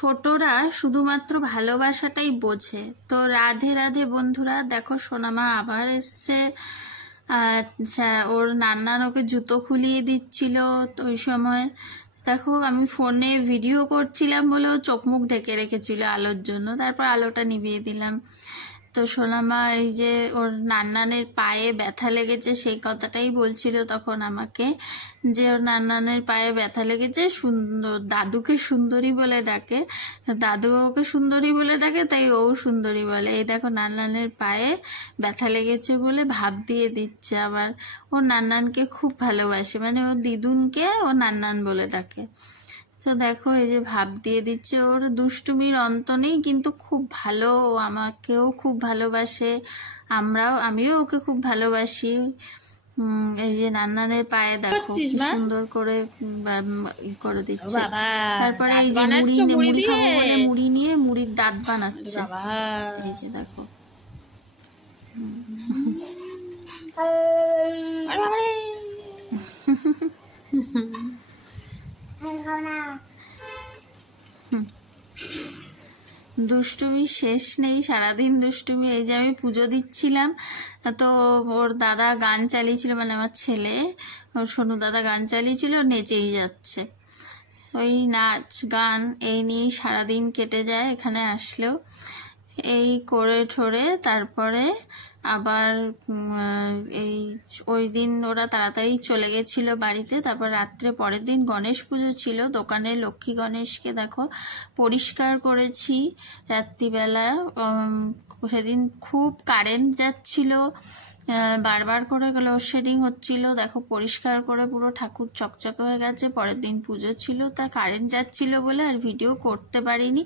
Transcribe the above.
ছোটরা শুধুমাত্র ভালোবাসাটাই বোঝে। তো রাধে রাধে বন্ধুরা, দেখো সোনামা আবার এসছে। ওর নান্নান ওকে জুতো খুলিয়ে দিচ্ছিল। তো ওই সময় দেখো আমি ফোনে ভিডিও করছিলাম বলেও চোখ মুখ ঢেকে রেখেছিল আলোর জন্য, তারপর আলোটা নিভিয়ে দিলাম। তো সোনামা এই যে ওর নান্নানের পায়ে ব্যথা লেগেছে সেই কথাটাই বলছিল তখন আমাকে, যে ওর নান্নানের পায়ে ব্যথা লেগেছে, সুন্দর দাদুকে সুন্দরী বলে ডাকে, দাদু ওকে সুন্দরী বলে ডাকে, তাই ও সুন্দরী বলে। এই দেখো নান্নানের পায়ে ব্যথা লেগেছে বলে ভাব দিয়ে দিচ্ছে। আবার ও নান্নানকে খুব ভালোবাসে, মানে ও দিদুনকে ও নান্নান বলে ডাকে। তো দেখো এই যে ভাব দিয়ে দিচ্ছে, ওর দুষ্টুমির অন্ত নেই, কিন্তু খুব ভালো, ও আমাকেও খুব ভালোবাসে, আমিও ওকে খুব ভালোবাসি। এই যে নান্নানের পায়ে দেখো কি সুন্দর করে করে দিচ্ছে। তারপরে এই যে মুড়ি খাবো বলে মুড়ি নিয়ে মুড়ির দাঁত বানাচ্ছে। এই যে দেখো দুষ্টুমি শেষ নেই, সারাদিন দুষ্টুমি। এই যে আমি পুজো দিচ্ছিলাম, তো ওর দাদা গান চালিয়েছিল, মানে আমার ছেলে ওর সোনু দাদা গান চালিয়েছিল, নেচেই যাচ্ছে। ওই নাচ গান এই নিয়েই সারাদিন কেটে যায় এখানে আসলেও। এই করে ঠোরে তারপরে আবার এই ওই দিন ওরা তাড়াতাড়ি চলে গেছিল বাড়িতে। তারপর রাত্রে পরের দিন গণেশ পুজো ছিল, দোকানের লক্ষ্মী গণেশকে দেখো পরিষ্কার করেছি রাত্রিবেলা। সেদিন খুব কারেন্ট যাচ্ছিল, বারবার করে লোডশেডিং হচ্ছিল। দেখো পরিষ্কার করে পুরো ঠাকুর চকচকে হয়ে গেছে। পরের দিন পুজো ছিল, তা কারেন্ট যাচ্ছিল বলে আর ভিডিও করতে পারিনি।